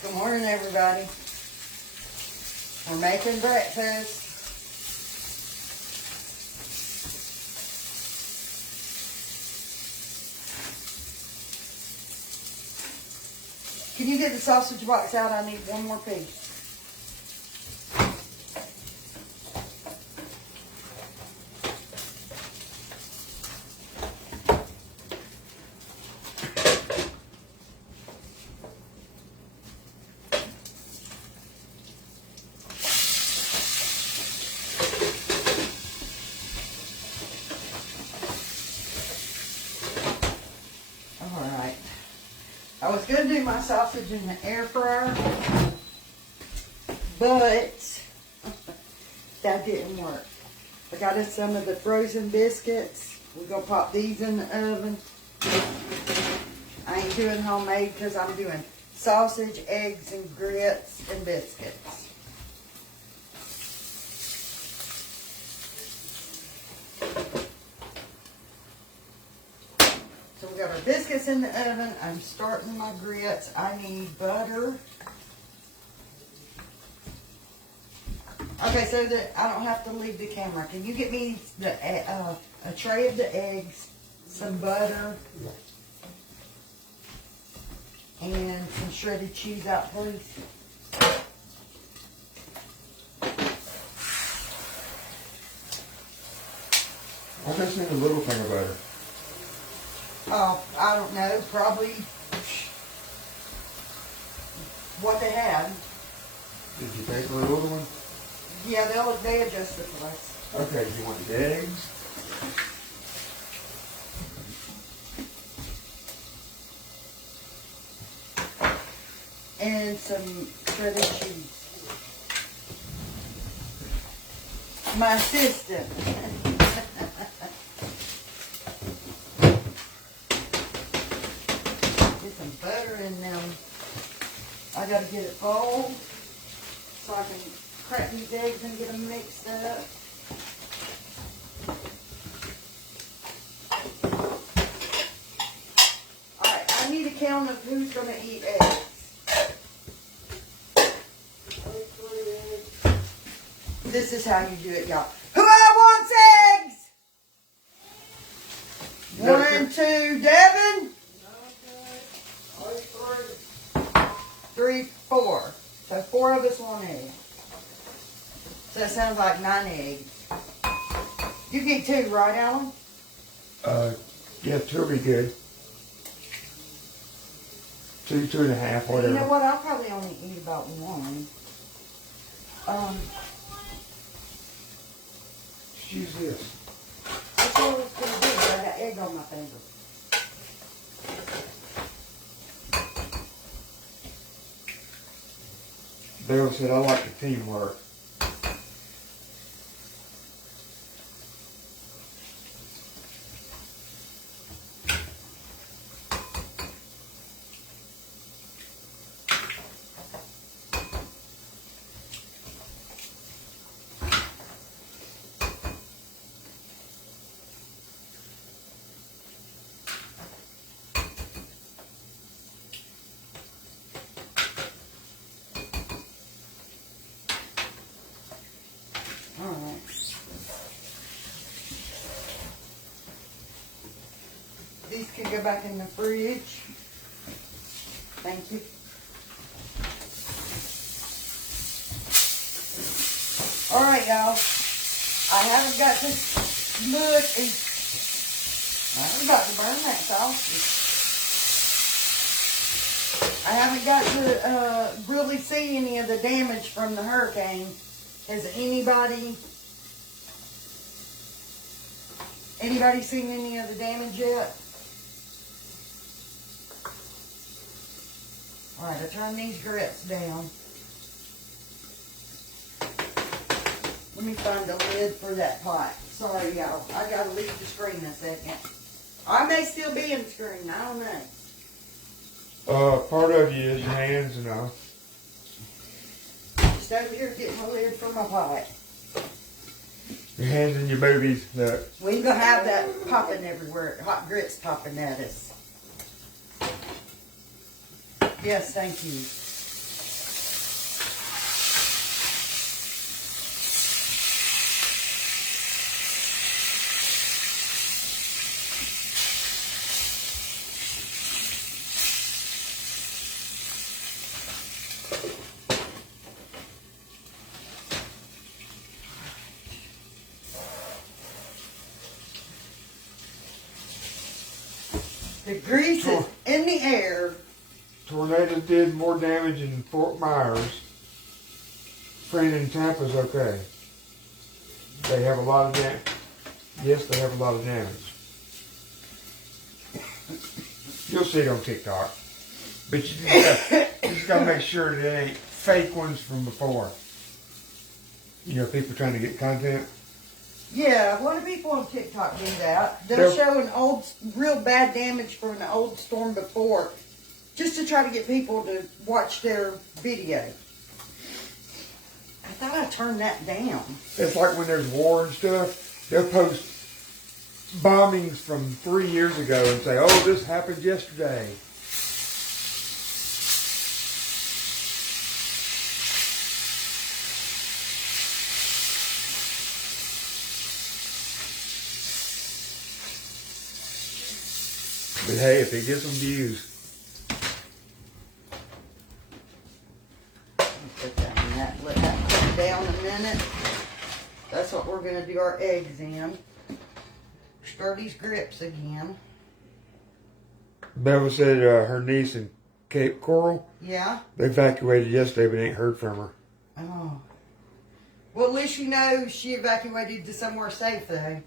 Good morning, everybody. We're making breakfast. Can you get the sausage box out? I need one more piece. Alright. I was going to do my sausage in the air fryer, but that didn't work. I got us some of the frozen biscuits. We're going to pop these in the oven. I ain't doing homemade because I'm doing sausage, eggs, and grits, and biscuits. So we got our biscuits in the oven. I'm starting my grits. I need butter. Okay, so that I don't have to leave the camera. Can you get me the a tray of the eggs, some butter, and some shredded cheese out, please? I just need a little thing of butter. Oh, I don't know. Probably what they had. Did you take the little one? Yeah, they adjust the price. Okay, you want the eggs? And some shredded cheese. My assistant. Get some butter in them. I gotta get it full so I can crack these eggs and get them mixed up. Alright, I need a count of who's gonna eat eggs. This is how you do it, y'all. Who wants eggs? 1, 2, Devin. 3, 4. So 4 of us want eggs. So that sounds like 9 eggs. You get 2, right, Alan? Yeah, 2 will be good. 2, 2.5, whatever. You know what? I'll probably only eat about 1. Use this. That's what I was going to do. I got egg on my finger. Bill said, I like the teamwork. Alright. These can go back in the fridge. Thank you. Alright, y'all. I haven't got to look and I'm about to burn that sausage. I haven't got to really see any of the damage from the hurricane. Has anybody seen any of the damage yet? Alright, I turn these grits down. Let me find a lid for that pot. Sorry, y'all. I gotta leave the screen a second. I may still be in the screen. I don't know. Part of you is your hands and Just over here getting a lid for my pot. your hands and your boobies. Look. We ain't gonna have that popping everywhere. Hot grits popping at us. Yes, thank you. The grease is in the air. Tornadoes did more damage in Fort Myers. Friend in Tampa's okay. They have a lot of damage. Yes, they have a lot of damage. You'll see it on TikTok. But you just gotta make sure that it ain't fake ones from before. You know, people trying to get content. Yeah, a lot of people on TikTok do that. They'll show an old, real bad damage from an old storm before, just to try to get people to watch their video. I thought I turned that down. It's like when there's war and stuff, they'll post bombings from 3 years ago and say, oh, this happened yesterday. But hey, if they get some views. Put that in that, let that cool down a minute. That's what we're going to do our eggs in. Stir these grips again. Bella said her niece in Cape Coral, Yeah? they evacuated yesterday but ain't heard from her. Oh. Well, at least you know she evacuated to somewhere safe, though. Alright.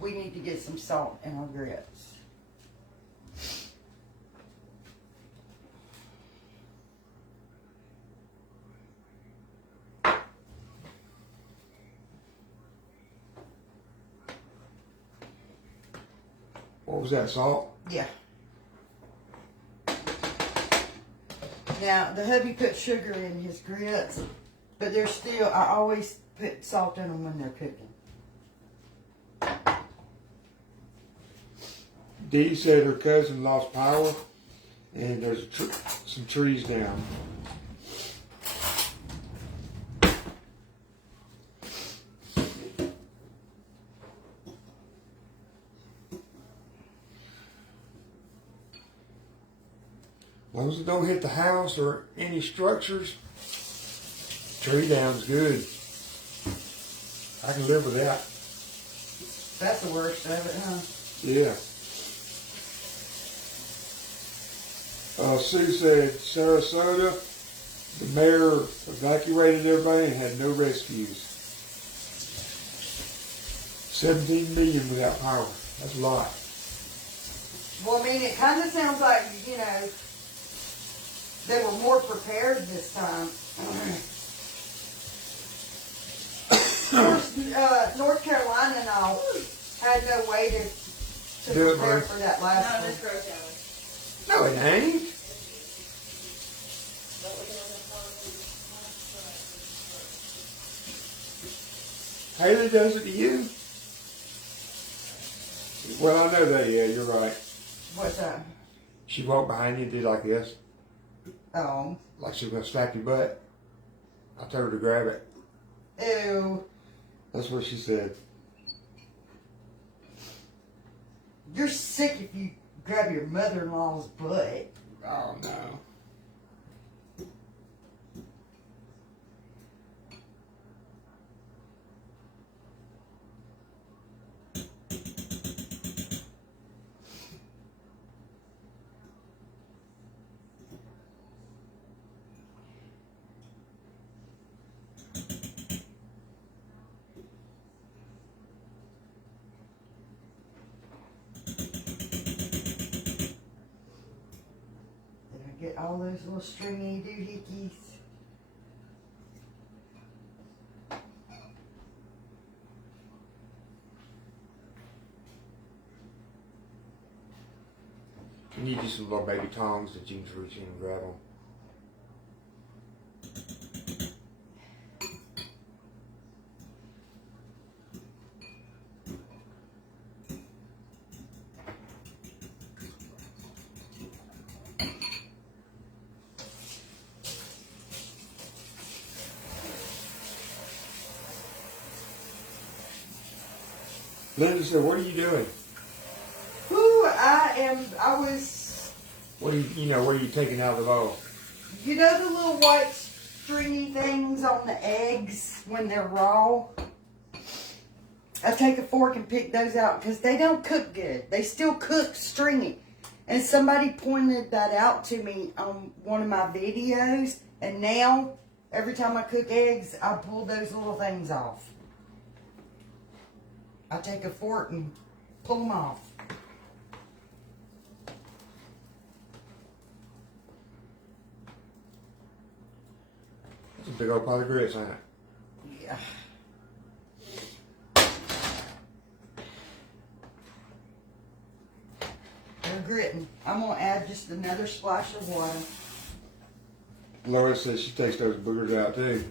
We need to get some salt in our grits. What was that, salt? Yeah. Now, the hubby put sugar in his grits, but they're still, I always put salt in them when they're cooking. Dee said her cousin lost power and there's some trees down. As long as it don't hit the house or any structures, tree down's good. I can live with that. That's the worst of it, huh? Yeah. Sue said Sarasota, the mayor evacuated everybody and had no rescues. 17 million without power. That's a lot. Well, I mean, it kind of sounds like, you know, they were more prepared this time. North Carolina and all had no way to Do it, prepare Bruce. for that last No, one. this grows down. No, it ain't. Haley does it to you. Well, I know that, yeah, you're right. What's that? She walked behind you and did like this, Oh. like she was going to slap your butt. I told her to grab it. Ew. That's what she said. You're sick if you grab your mother-in-law's butt. Oh, no. Did I get all those little stringy doohickeys? You need you some little baby tongs that you can reach in and grab them. Linda said, what are you doing? Who I was, What are what are you taking out of the bowl? you know the little white stringy things on the eggs when they're raw? I take a fork and pick those out because they don't cook good. They still cook stringy. And somebody pointed that out to me on one of my videos. And now, every time I cook eggs, I pull those little things off. I take a fork and pull them off. That's a big old pot of grits, ain't it? Yeah. They're gritting. I'm going to add just another splash of water. Laura says she takes those boogers out too.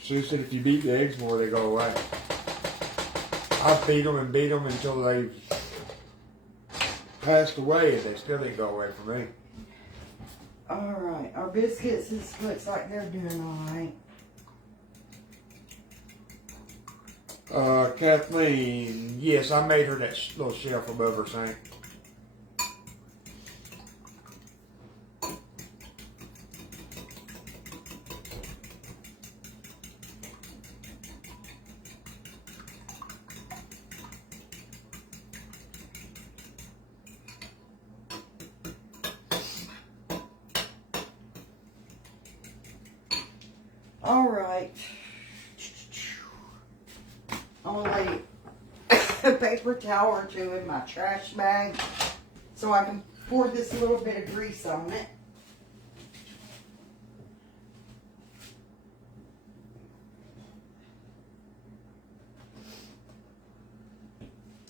She said if you beat the eggs more, they go away. I beat them until they passed away, and they still didn't go away from me. Alright, our biscuits looks like they're doing alright. Kathleen, yes, I made her that little shelf above her sink. Alright. I'm going to lay a paper towel or two in my trash bag so I can pour this little bit of grease on it.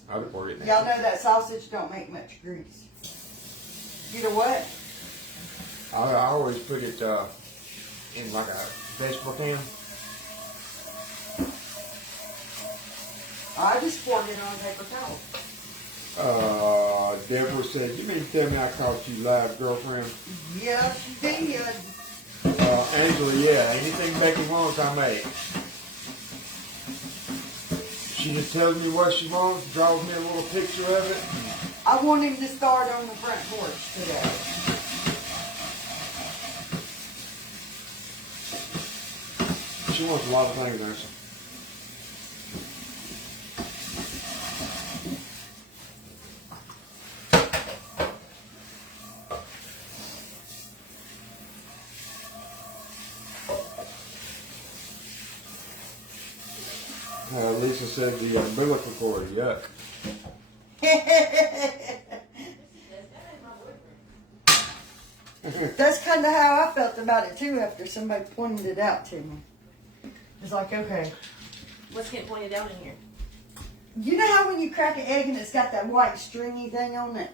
I would pour it in. Y'all know that sausage don't make much grease. You know what? I always put it in like a vegetable can. I just poured it on a paper towel. Deborah said, "You mean to tell me I caught you live, girlfriend?" Yes, you did. Angela, yeah, anything Becky wants, I make. She just tells me what she wants, draws me a little picture of it. I want him to start on the front porch today. She wants a lot of things, Nancy. Lisa said the umbilical cord, yuck. That's kind of how I felt about it too after somebody pointed it out to me. It's like, okay. What's getting pointed out in here? You know how when you crack an egg and it's got that white stringy thing on it?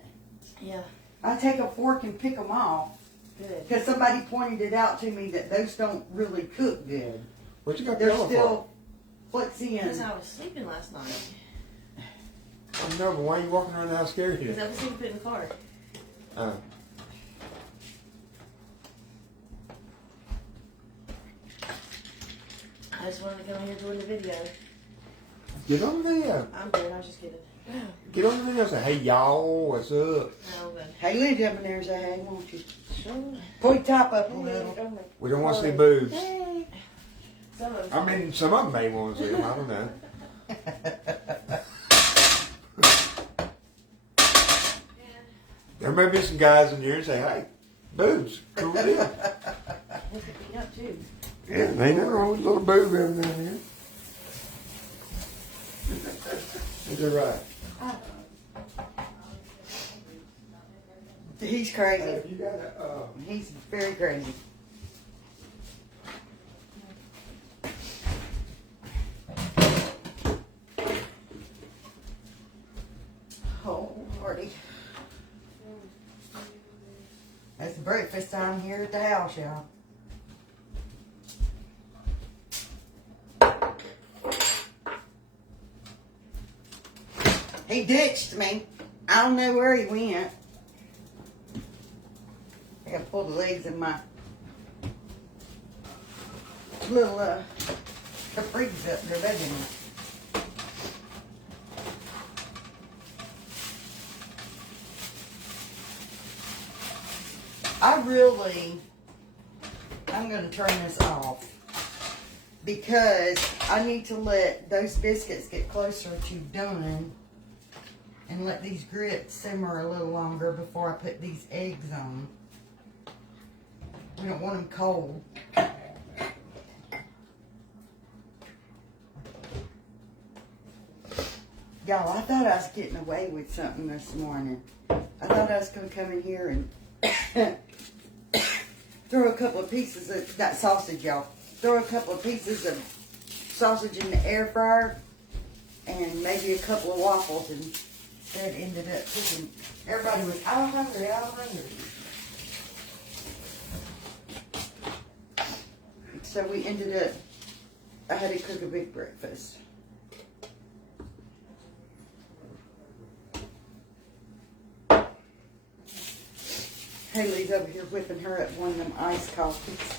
Yeah. I take a fork and pick them off. Good. Because somebody pointed it out to me that those don't really cook good. What you got They're going still flexy Because and... I was sleeping last night. for? I know, but why are you walking around the house scared Because here? I was sleeping in the car. I just wanted to get on here doing the video. Get on the video. I'm good. I was just kidding. Get on the video and say, "Hey y'all, what's up?" No, but Hey, leave up in there and say, hey, won't you? sure. Pull your top up a little. We don't want to see boobs. Hey. Some of I mean, some of them may want to see them. I don't know. There may be some guys in here and say, "Hey, boobs, cool deal." Look at me up too. Yeah, they ain't nothing wrong with a little boob every now and then. Is that right? He's crazy. If you got a, He's very crazy. Oh, Lordy. It's breakfast time here at the house, y'all. He ditched me. I don't know where he went. I gotta pull the legs in my little capris up there. That didn't. I'm gonna turn this off. because I need to let those biscuits get closer to done and let these grits simmer a little longer before I put these eggs on. We don't want them cold. Y'all, I thought I was getting away with something this morning. I thought I was going to come in here and throw a couple of pieces of that sausage, y'all. Throw a couple of pieces of sausage in the air fryer and maybe a couple of waffles, and instead ended up cooking. Everybody was all hungry, all hungry. So we ended up, I had to cook a big breakfast. Haley's over here whipping her up one of them iced coffees.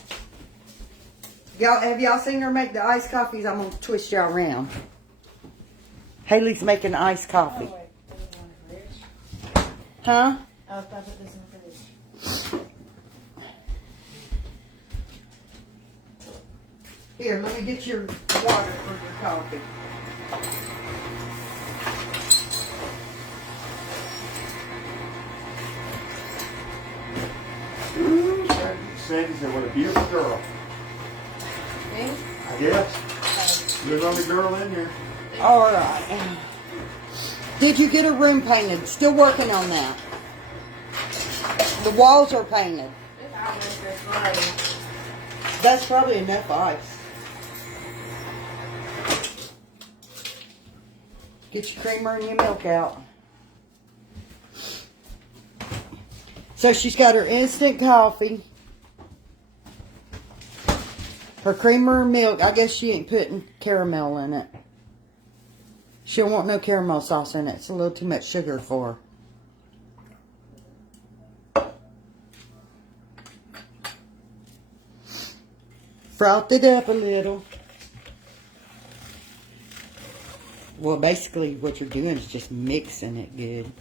Y'all, have y'all seen her make the iced coffees? I'm gonna twist y'all around. Haley's making iced coffee. Oh, wait. Put it in the fridge. Huh? I was about to put this in the fridge. Here, let me get your water for your coffee. Sandy said, what a beautiful girl. Me? I guess. You're the only girl in here. All right. Did you get a room painted? Still working on that. The walls are painted. It's almost this Friday. That's probably enough ice. Get your creamer and your milk out. So she's got her instant coffee, her creamer and milk. I guess she ain't putting caramel in it. She don't want no caramel sauce in it. It's a little too much sugar for her. Frothed it up a little. Well, basically what you're doing is just mixing it good.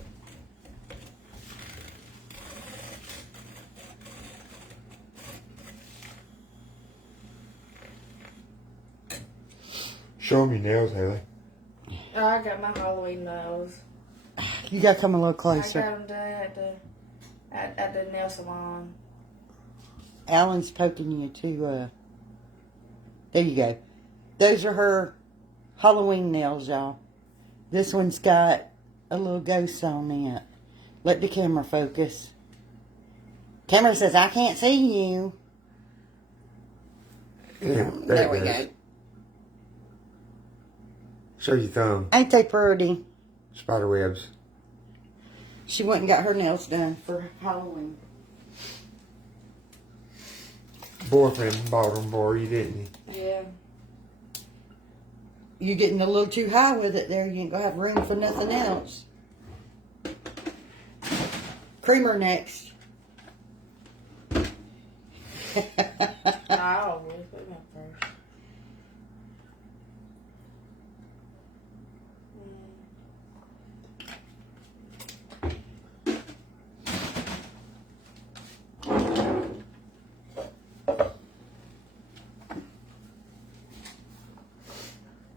Show me your nails, Haley. Oh, I got my Halloween nails. You gotta come a little I closer. got them done at the nail salon. Alan's poking you to, there you go. Those are her Halloween nails, y'all. This one's got a little ghost on it. Let the camera focus. Camera says, I can't see you. Yeah, There we go. Show your thumb. Ain't they pretty? Spider webs. She went and got her nails done for Halloween. Boyfriend bought them for you, didn't he? Yeah. You're getting a little too high with it there. You ain't gonna have room for nothing else. Creamer next. No, I always put them first.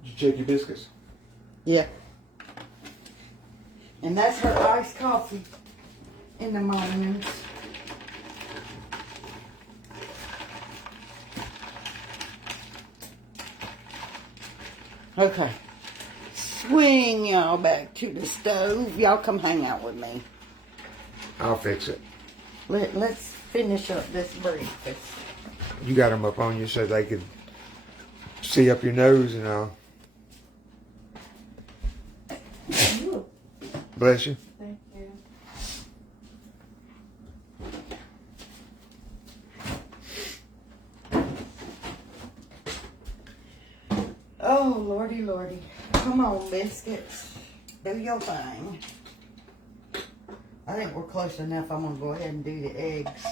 Did you check your biscuits? Yeah. And that's her iced coffee in the mornings. Okay. Swing y'all back to the stove. Y'all come hang out with me. I'll fix it. Let's finish up this breakfast. You got them up on you so they could see up your nose and all. Ooh, Bless you. thank you. Oh, lordy, lordy. Come on, biscuits. Do your thing. I think we're close enough. I'm going to go ahead and do the eggs.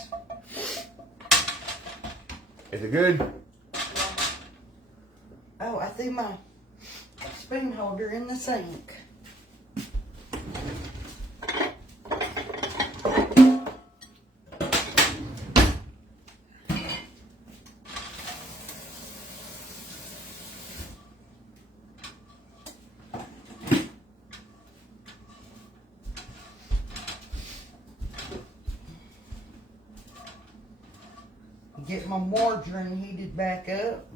Is it good? Oh, I threw my spoon holder in the sink. Get my margarine heated back up.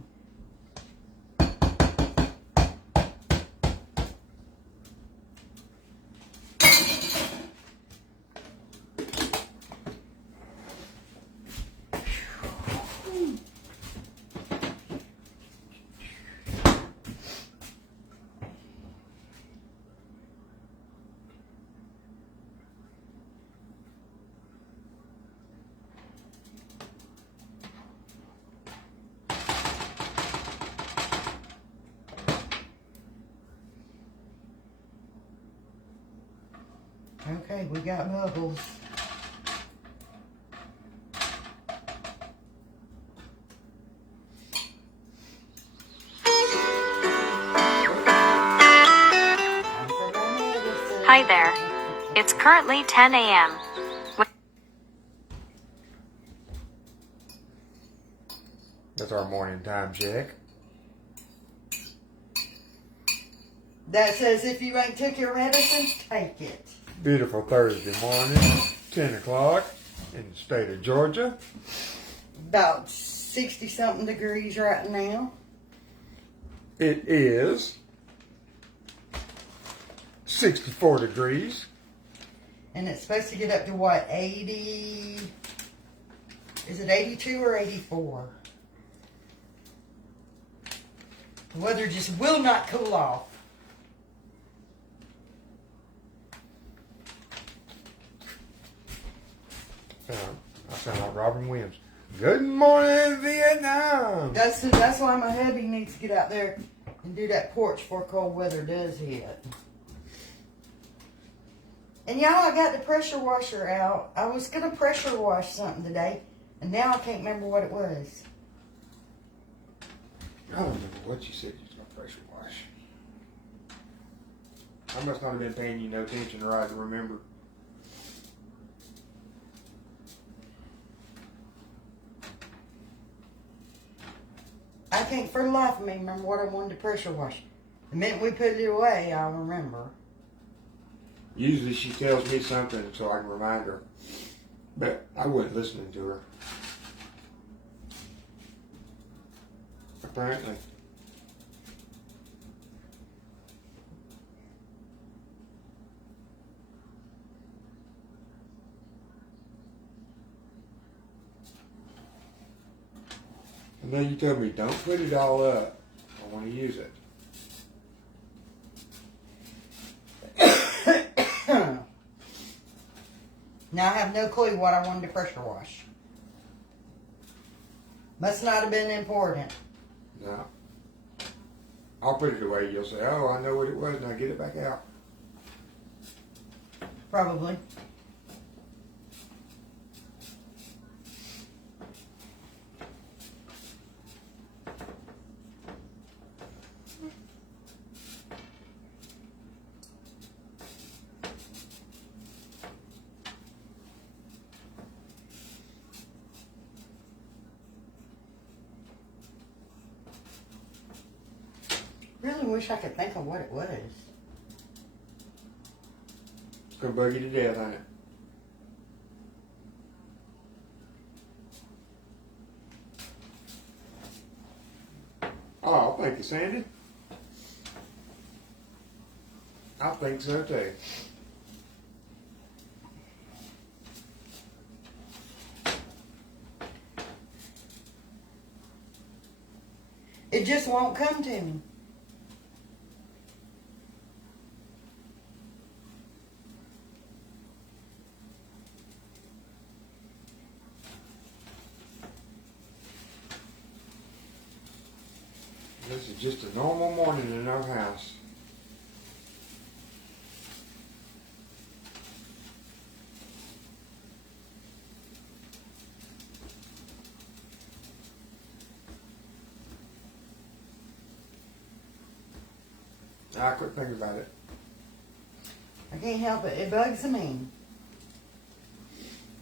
Okay, we got bubbles. Hi there. It's currently 10 a.m. That's our morning time check. That says if you ain't took your medicine, take it. Beautiful Thursday morning, 10 o'clock in the state of Georgia. About 60-something degrees right now. It is 64 degrees. And it's supposed to get up to what, 80? Is it 82 or 84? The weather just will not cool off. I sound like Robin Williams. Good morning, Vietnam. That's why my hubby needs to get out there and do that porch before cold weather does hit. And y'all, I got the pressure washer out. I was going to pressure wash something today, and now I can't remember what it was. I don't remember what you said you was going to pressure wash. I must not have been paying you no attention or I remember. I can't for the life of me remember what I wanted to pressure wash. The minute we put it away, I'll remember. Usually she tells me something so I can remind her. But I wasn't listening to her. Apparently. And then you told me, don't put it all up. I want to use it. Now I have no clue what I wanted to pressure wash. Must not have been important. No. I'll put it away. You'll say, oh, I know what it was. Now get it back out. Probably. Really wish I could think of what it was. It's going to bug you to death, ain't it? Oh, thank you, Sandy. I think so, too. It just won't come to me. This is just a normal morning in our house. I quit thinking about it. I can't help it. It bugs me.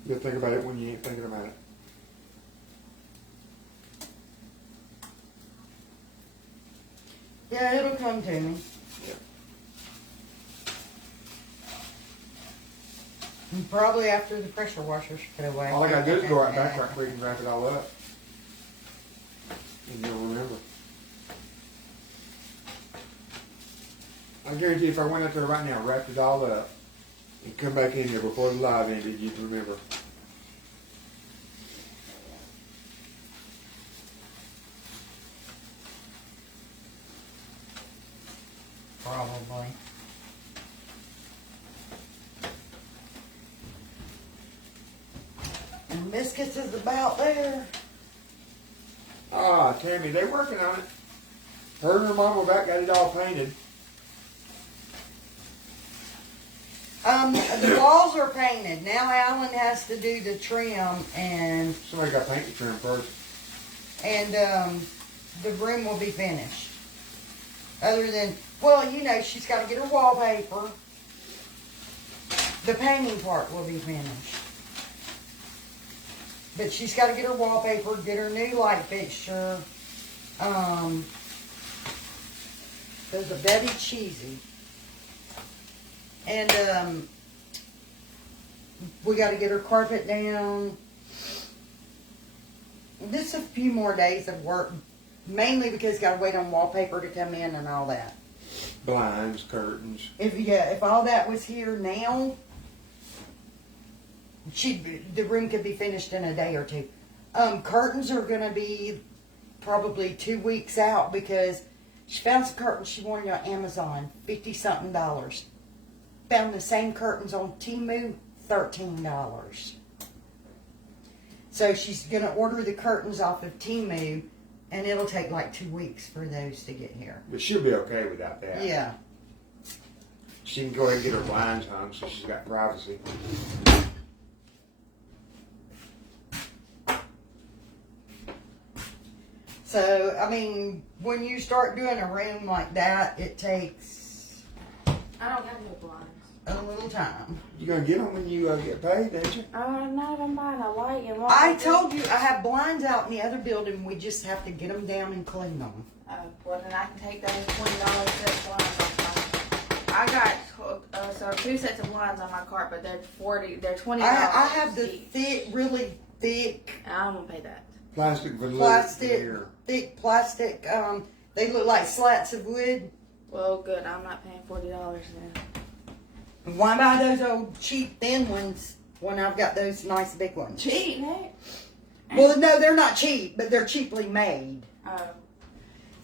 You'll think about it when you ain't thinking about it. Yeah, it'll come to me. Yeah. And probably after the pressure washer's put away. All I gotta do is go out back right quick and wrap it all up. And you'll remember. I guarantee if I went out there right now, wrapped it all up, and come back in here before the live ended, you'd remember. Probably. And biscuits is about there. Ah, Tammy, they're working on it. Her and her mom about got it all painted. The walls are painted. Now Alan has to do the trim and Somebody got paint to trim first. the room will be finished. Other than, well, you know, she's got to get her wallpaper. The painting part will be finished. But she's got to get her wallpaper, get her new light fixture. Those are very cheesy. And we got to get her carpet down. Just a few more days of work, mainly because got to wait on wallpaper to come in and all that. Blinds, curtains. If all that was here now, the room could be finished in a day or two. Curtains are gonna be probably 2 weeks out because she found some curtains she wanted on Amazon, $50-something. Found the same curtains on Temu, $13. So she's gonna order the curtains off of Temu, and it'll take like 2 weeks for those to get here. But she'll be okay without that. Yeah. She can go ahead and get her blinds hung so she's got privacy. So, I mean, when you start doing a room like that, it takes I don't have no blinds. a little time. You gonna get them when you get paid, ain't you? No, I'm buying a light and what? I told you I have blinds out in the other building. We just have to get them down and clean them. Well, then I can take those $20 set of blinds off my. I got so 2 sets of blinds on my cart, but they're $20. I have the each. thick, really thick I'm gonna pay that. Plastic veneer. thick plastic. They look like slats of wood. Well, good. I'm not paying $40 then. Why buy those old cheap thin ones when I've got those nice big ones? Cheap, Nick. Well, no, they're not cheap, but they're cheaply made. Oh.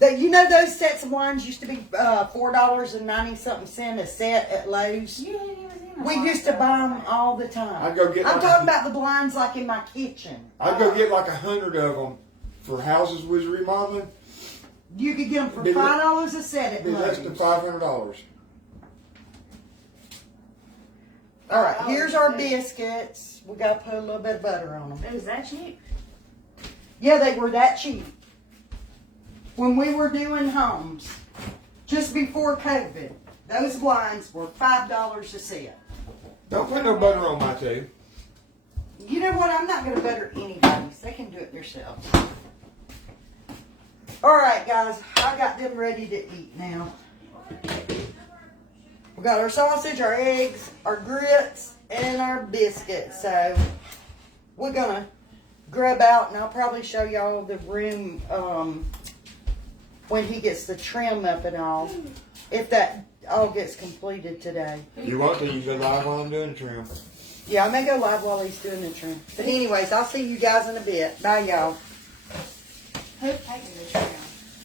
You know those sets of blinds used to be $4.90-something a set at Lowe's? You ain't even seen We used to buy them all the time. I'd go get I'm like talking about the blinds like in my kitchen. I'd go get like 100 of them for houses we was remodeling. You could get them for Be le- $5 a set at It'd be less than Lowe's. $500. All right, here's our biscuits. We got to put a little bit of butter on them. Is that cheap? Yeah, they were that cheap. When we were doing homes, just before COVID, those blinds were $5 a set. Don't put no butter on my two. You know what? I'm not going to butter anybody's. They can do it themselves. All right, guys. I got them ready to eat now. We got our sausage, our eggs, our grits, and our biscuits. So we're going to grub out, and I'll probably show y'all the room when he gets the trim up and all. If that all gets completed today. You want to, you go live while I'm doing trim. Yeah, I may go live while he's doing the trim. But anyways, I'll see you guys in a bit. Bye, y'all. Who's taking this?